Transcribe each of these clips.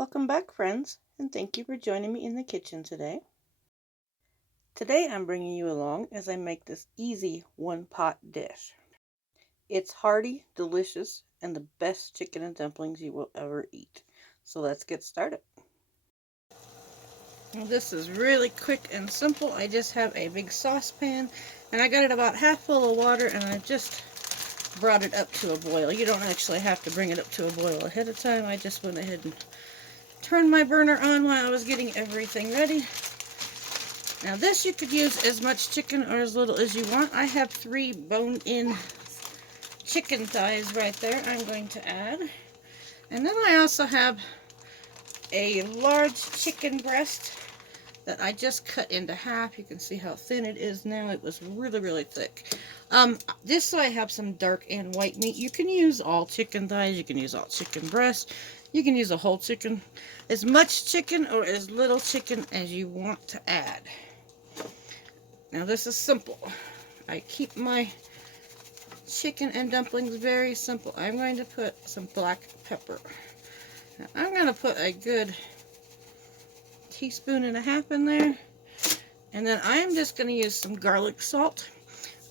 Welcome back, friends, and thank you for joining me in the kitchen today. Today I'm bringing you along as I make this easy one-pot dish. It's hearty, delicious, and the best chicken and dumplings you will ever eat. So let's get started. This is really quick and simple. I just have a big saucepan and I got it about half full of water and I just brought it up to a boil. You don't actually have to bring it up to a boil ahead of time. I just went ahead and turned my burner on while I was getting everything ready. Now this you could use as much chicken or as little as you want. I have 3 bone-in chicken thighs right there I'm going to add. And then I also have a large chicken breast that I just cut into half. You can see how thin it is now. It was really thick. Just so I have some dark and white meat. You can use all chicken thighs. You can use all chicken breast. You can use a whole chicken. As much chicken or as little chicken as you want to add. Now this is simple. I keep my chicken and dumplings very simple. I'm going to put some black pepper. Now I'm going to put a good teaspoon and a half in there. And then I am just going to use some garlic salt.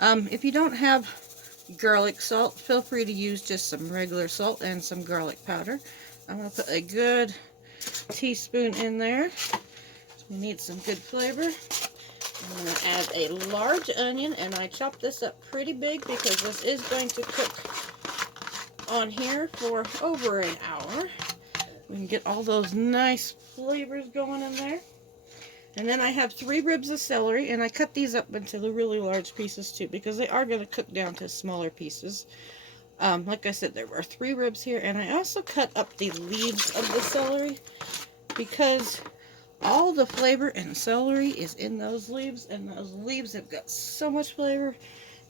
If you don't have garlic salt, feel free to use just some regular salt and some garlic powder. I'm going to put a good teaspoon in there. We need some good flavor. I'm going to add a large onion, and I chopped this up pretty big because this is going to cook on here for over an hour. We can get all those nice flavors going in there. And then I have 3 ribs of celery, and I cut these up into the really large pieces too because they are going to cook down to smaller pieces. Like I said, there were 3 ribs here, and I also cut up the leaves of the celery because all the flavor in celery is in those leaves, and those leaves have got so much flavor.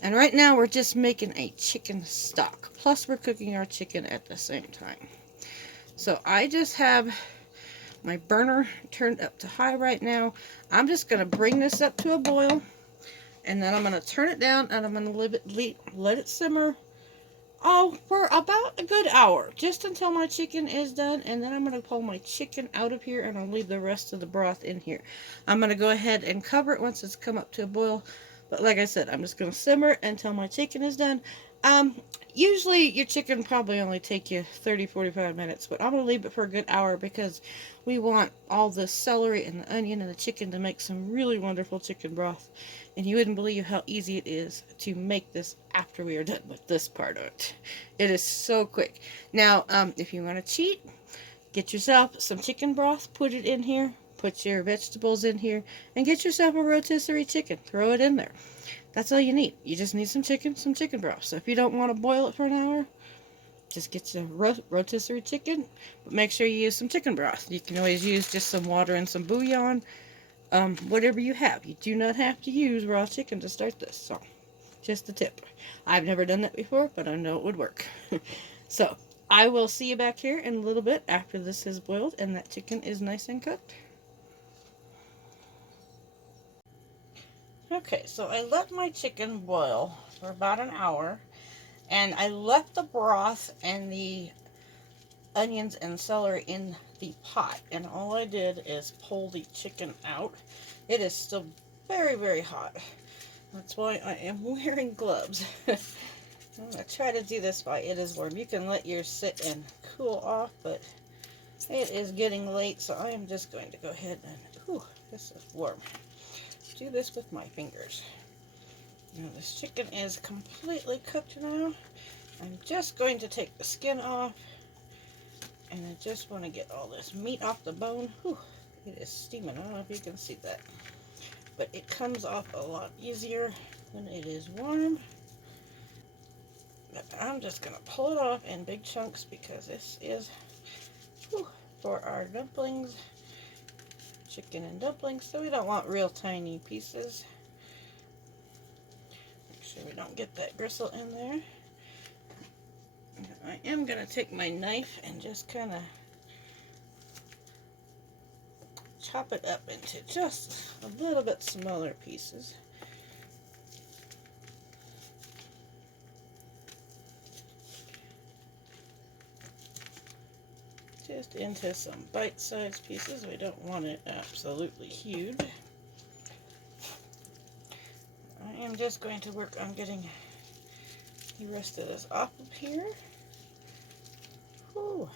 And right now we're just making a chicken stock. Plus we're cooking our chicken at the same time. So I just have my burner turned up to high right now. I'm just going to bring this up to a boil, and then I'm going to turn it down, and I'm going to let it simmer for about a good hour, just until my chicken is done, and then I'm going to pull my chicken out of here, and I'll leave the rest of the broth in here. I'm going to go ahead and cover it once it's come up to a boil, but like I said, I'm just going to simmer it until my chicken is done. Usually your chicken probably only take you 30-45 minutes, but I'm going to leave it for a good hour because we want all the celery and the onion and the chicken to make some really wonderful chicken broth. And you wouldn't believe how easy it is to make this after we are done with this part of it. It is so quick. Now, if you want to cheat, get yourself some chicken broth, put it in here, put your vegetables in here, and get yourself a rotisserie chicken. Throw it in there. That's all you need. You just need some chicken broth. So if you don't want to boil it for an hour, just get your rotisserie chicken, but make sure you use some chicken broth. You can always use just some water and some bouillon, whatever you have. You do not have to use raw chicken to start this, so just a tip. I've never done that before, but I know it would work. So I will see you back here in a little bit after this has boiled and that chicken is nice and cooked. Okay, so I let my chicken boil for about an hour, and I left the broth and the onions and celery in the pot, and all I did is pull the chicken out. It is still very hot. That's why I am wearing gloves. I'm going to try to do this while it is warm. You can let yours sit and cool off, but it is getting late, so I am just going to go ahead and, this is warm. Do this with my fingers. Now this chicken is completely cooked now. I'm just going to take the skin off, and I just want to get all this meat off the bone. It is steaming. I don't know if you can see that, but it comes off a lot easier when it is warm. But I'm just going to pull it off in big chunks because this is for our dumplings. Chicken and dumplings, so we don't want real tiny pieces. Make sure we don't get that gristle in there. I am going to take my knife and just kind of chop it up into just a little bit smaller pieces. just into some bite-sized pieces. We don't want it absolutely huge. I am just going to work on getting the rest of this off of here. Whew.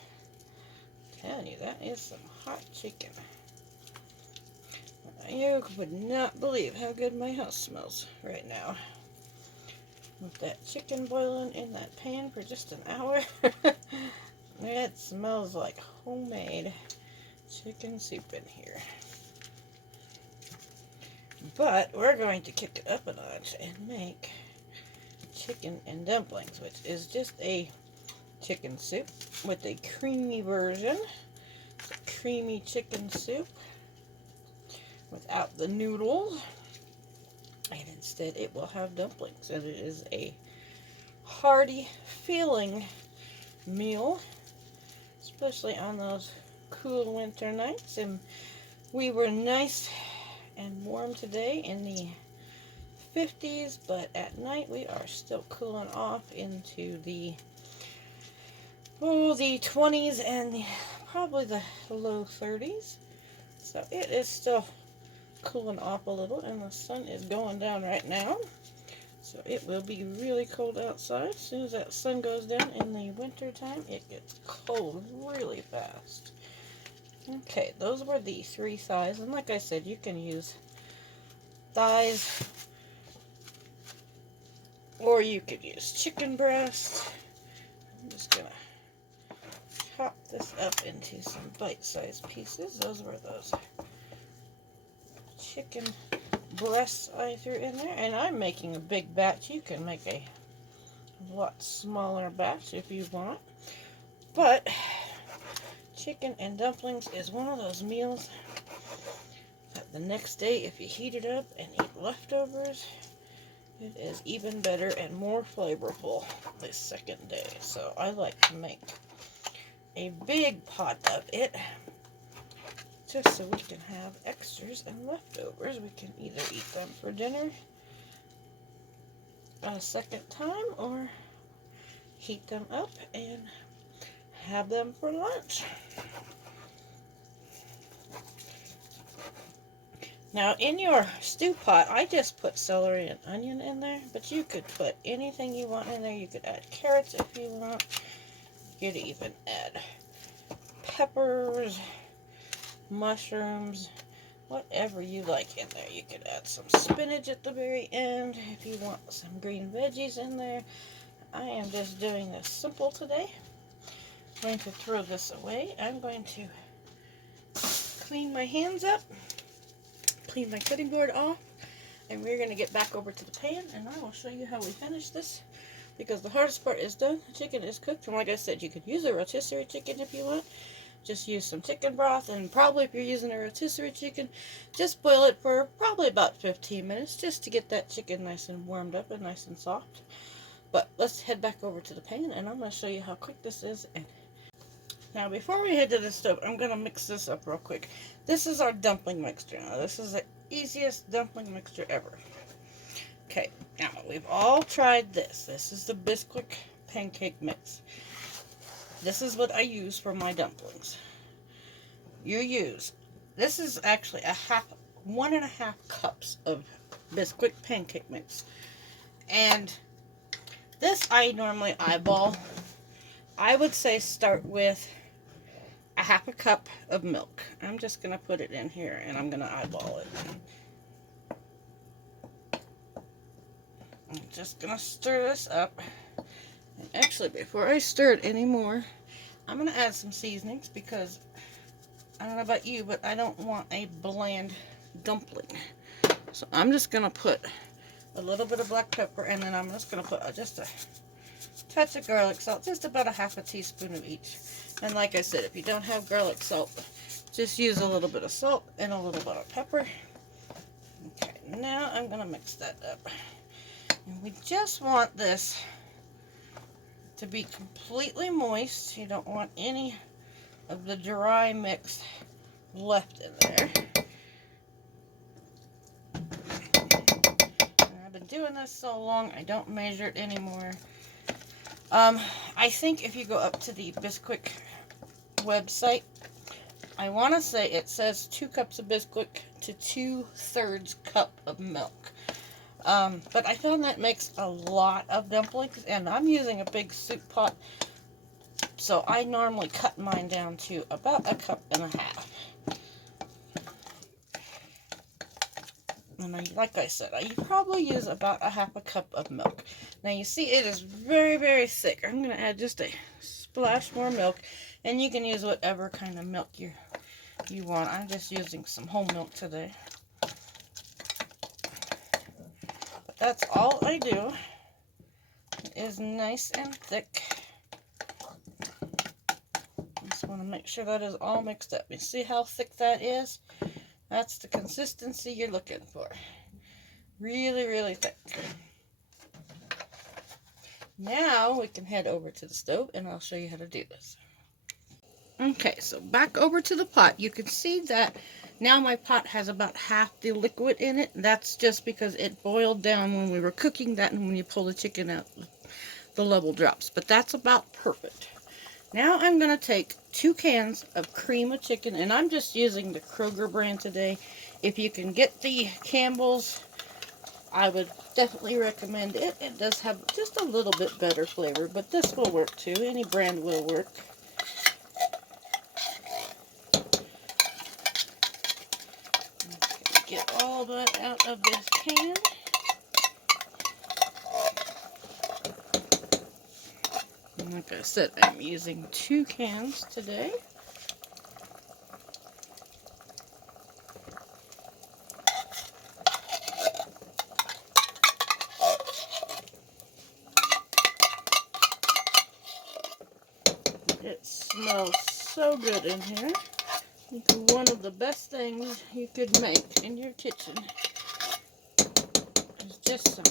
Tell you, that is some hot chicken. You would not believe how good my house smells right now. With that chicken boiling in that pan for just an hour. It smells like homemade chicken soup in here. But we're going to kick it up a notch and make chicken and dumplings, which is just a chicken soup with a creamy version. It's a creamy chicken soup without the noodles. And instead it will have dumplings. And it is a hearty, filling meal, especially on those cool winter nights. And we were nice and warm today in the 50s, but at night we are still cooling off into the the 20s and probably the low 30s. So it is still cooling off a little, and the sun is going down right now. So it will be really cold outside. As soon as that sun goes down in the winter time, it gets cold really fast. Okay, those were the 3 thighs, and like I said, you can use thighs or you could use chicken breast. I'm just gonna chop this up into some bite-sized pieces. Those were those chicken breasts I threw in there, and I'm making a big batch. You can make a lot smaller batch if you want, but chicken and dumplings is one of those meals that the next day, if you heat it up and eat leftovers, it is even better and more flavorful the second day. So I like to make a big pot of it, just so we can have extras and leftovers. We can either eat them for dinner a second time or heat them up and have them for lunch. Now in your stew pot, I just put celery and onion in there, but you could put anything you want in there. You could add carrots if you want. You could even add peppers, mushrooms, whatever you like in there. You could add some spinach at the very end if you want some green veggies in there. I am just doing this simple today. I'm going to throw this away. I'm going to clean my hands up, clean my cutting board off, and we're going to get back over to the pan, and I will show you how we finish this, because the hardest part is done. The chicken is cooked, and like I said, you could use a rotisserie chicken if you want. Just use some chicken broth, and probably if you're using a rotisserie chicken, just boil it for probably about 15 minutes just to get that chicken nice and warmed up and nice and soft. But let's head back over to the pan, and I'm going to show you how quick this is. And now before we head to the stove, I'm going to mix this up real quick. This is our dumpling mixture. Now this is the easiest dumpling mixture ever. Okay, now we've all tried this. This is the Bisquick pancake mix. This is what I use for my dumplings. This is actually 1.5 cups of Bisquick pancake mix. And this I normally eyeball. I would say start with 1/2 cup of milk. I'm just going to put it in here and I'm going to eyeball it. I'm just going to stir this up. And actually, before I stir it anymore, I'm going to add some seasonings, because I don't know about you, but I don't want a bland dumpling. So I'm just going to put a little bit of black pepper, and then I'm just going to put just a touch of garlic salt, just about 1/2 teaspoon of each. And like I said, if you don't have garlic salt, just use a little bit of salt and a little bit of pepper. Okay, now I'm going to mix that up. And we just want this to be completely moist. You don't want any of the dry mix left in there. And I've been doing this so long, I don't measure it anymore. I think if you go up to the Bisquick website. I want to say it says 2 cups of biscuit to 2/3 cup of milk. But I found that makes a lot of dumplings, and I'm using a big soup pot, so I normally cut mine down to about 1.5 cups. And like I said, I probably use about 1/2 cup of milk. Now you see it is very, very thick. I'm going to add just a splash more milk, and you can use whatever kind of milk you want. I'm just using some whole milk today. But that's all I do. It is nice and thick. Just want to make sure that is all mixed up. You see how thick that is? That's the consistency you're looking for. Really, really thick. Now we can head over to the stove and I'll show you how to do this. Okay, so back over to the pot. You can see that now my pot has about half the liquid in it. That's just because it boiled down when we were cooking that, and when you pull the chicken out, the level drops. But that's about perfect. Now I'm going to take 2 cans of cream of chicken, and I'm just using the Kroger brand today. If you can get the Campbell's, I would definitely recommend it. It does have just a little bit better flavor, but this will work too. Any brand will work. Okay, get all that out of this can. And like I said, I'm using 2 cans today. It smells so good in here. It's one of the best things you could make in your kitchen. It's just some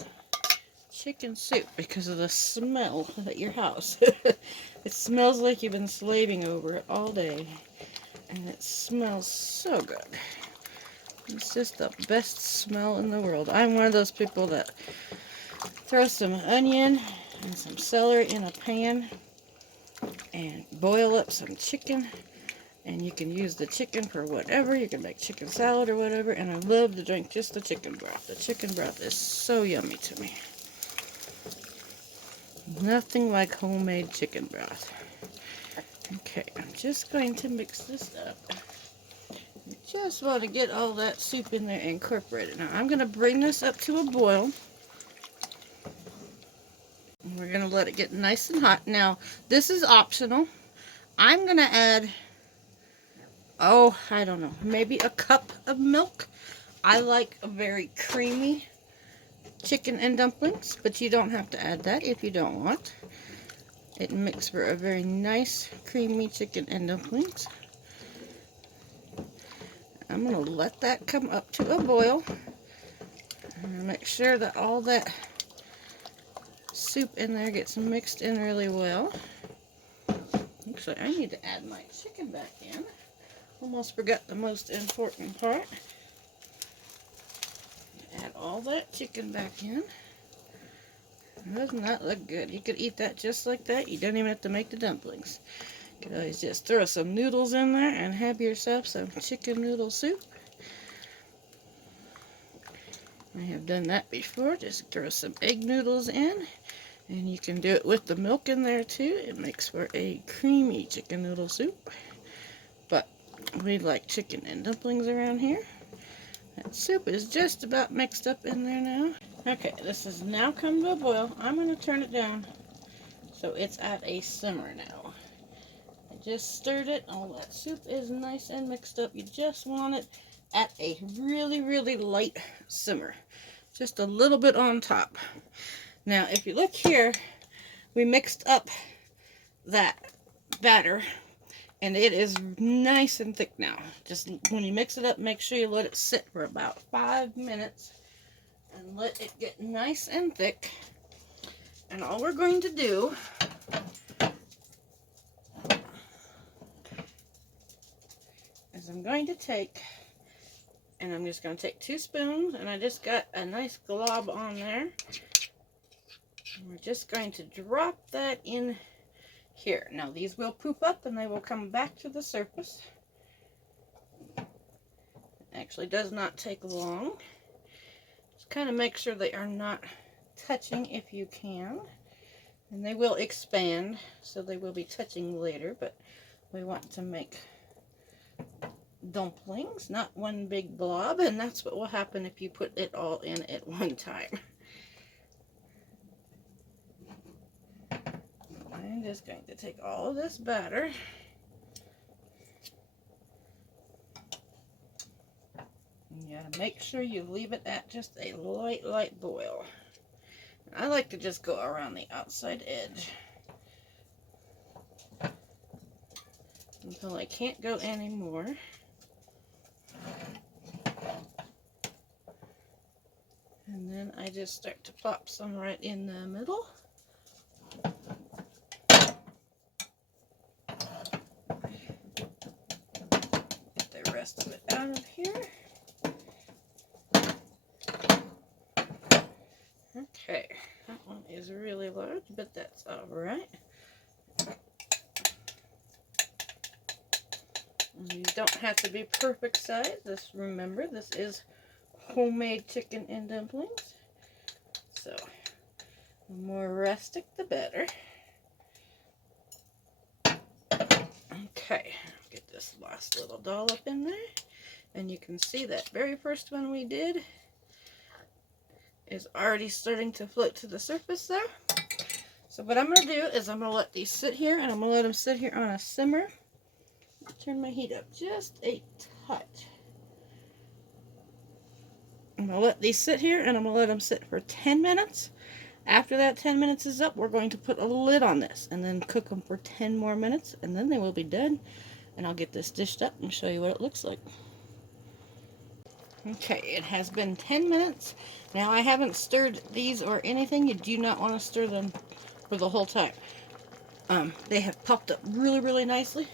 chicken soup because of the smell at your house. It smells like you've been slaving over it all day. And it smells so good. It's just the best smell in the world. I'm one of those people that throw some onion and some celery in a pan and boil up some chicken, and you can use the chicken for whatever. You can make chicken salad or whatever, and I love to drink just the chicken broth. The chicken broth is so yummy to me. Nothing like homemade chicken broth. Okay, I'm just going to mix this up. You just want to get all that soup in there and incorporate it. Now I'm going to bring this up to a boil. We're going to let it get nice and hot. Now, this is optional. I'm going to add, I don't know, maybe 1 cup of milk. I like a very creamy chicken and dumplings, but you don't have to add that if you don't want. It makes for a very nice, creamy chicken and dumplings. I'm going to let that come up to a boil. And make sure that all that soup in there gets mixed in really well. Actually, I need to add my chicken back in. Almost forgot the most important part. Add all that chicken back in. Doesn't that look good? You could eat that just like that. You don't even have to make the dumplings. You could always just throw some noodles in there and have yourself some chicken noodle soup. I have done that before. Just throw some egg noodles in, and you can do it with the milk in there too. It makes for a creamy chicken noodle soup. But we like chicken and dumplings around here. That soup is just about mixed up in there now. Okay, this has now come to a boil. I'm going to turn it down so it's at a simmer now. I just stirred it. All that soup is nice and mixed up. You just want it at a really, really light simmer. Just a little bit on top. Now, if you look here, we mixed up that batter, and it is nice and thick now. Just when you mix it up, make sure you let it sit for about 5 minutes and let it get nice and thick. And all we're going to do is I'm going to take, and I'm just going to take 2 spoons, and I just got a nice glob on there. And we're just going to drop that in Here, now these will poop up and they will come back to the surface. Actually does not take long. Just kind of make sure they are not touching if you can. And they will expand, so they will be touching later, but we want to make dumplings, not one big blob, and that's what will happen if you put it all in at one time. I'm just going to take all of this batter you gotta make sure you leave it at just a light boil. I like to just go around the outside edge until I can't go anymore. And then I just start to pop some right in the middle. Get the rest of it out of here. Okay, that one is really large, but that's all right. You don't have to be perfect size. Just remember, this is homemade chicken and dumplings. So, the more rustic, the better. Okay, get this last little dollop in there. And you can see that very first one we did is already starting to float to the surface there. So what I'm going to do is I'm going to let these sit here, and I'm going to let them sit here on a simmer. Turn my heat up just a touch. I'm going to let these sit here, and I'm going to let them sit for 10 minutes. After that 10 minutes is up, we're going to put a lid on this and then cook them for 10 more minutes, and then they will be done. And I'll get this dished up and show you what it looks like. Okay, it has been 10 minutes. Now, I haven't stirred these or anything. You do not want to stir them for the whole time. They have popped up really nicely.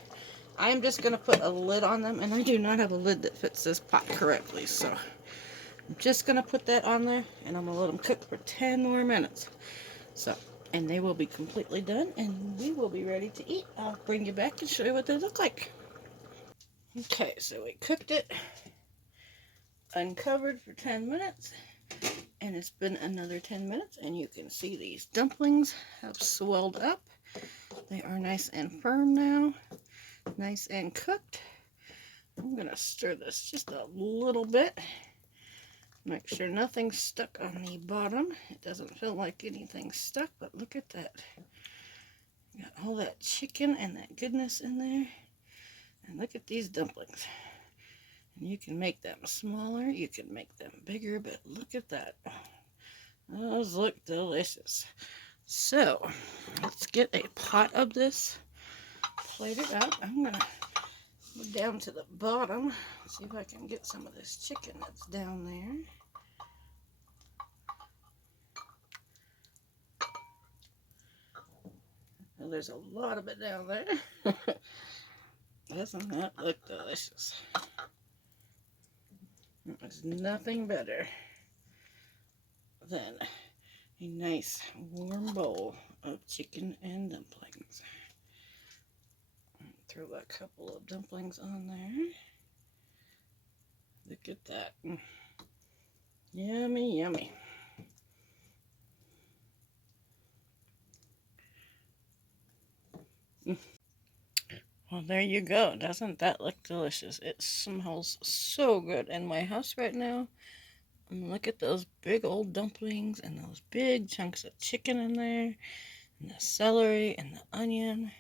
I am just going to put a lid on them, and I do not have a lid that fits this pot correctly, so I'm just going to put that on there, and I'm going to let them cook for 10 more minutes. So, and they will be completely done, and we will be ready to eat. I'll bring you back and show you what they look like. Okay, so we cooked it, uncovered for 10 minutes, and it's been another 10 minutes, and you can see these dumplings have swelled up. They are nice and firm now, nice and cooked. I'm going to stir this just a little bit. Make sure nothing's stuck on the bottom. It doesn't feel like anything's stuck, but look at that. Got all that chicken and that goodness in there. And look at these dumplings. And you can make them smaller, you can make them bigger, but look at that. Those look delicious. So, let's get a pot of this plated out. I'm going to go down to the bottom, see if I can get some of this chicken that's down there. Well, there's a lot of it down there. Doesn't that look delicious? There's nothing better than a nice warm bowl of chicken and dumplings. Throw a couple of dumplings on there. Look at that. Yummy, yummy. Well, there you go. Doesn't that look delicious? It smells so good in my house right now. And look at those big old dumplings and those big chunks of chicken in there, and the celery and the onion.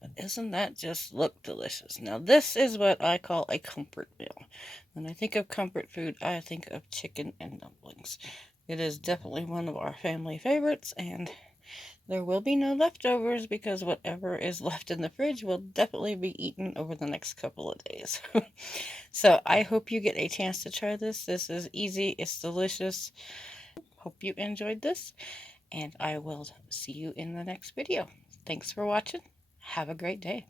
But doesn't that just look delicious? Now, this is what I call a comfort meal. When I think of comfort food, I think of chicken and dumplings. It is definitely one of our family favorites, and there will be no leftovers because whatever is left in the fridge will definitely be eaten over the next couple of days. So I hope you get a chance to try this. This is easy. It's delicious. Hope you enjoyed this, and I will see you in the next video. Thanks for watching. Have a great day.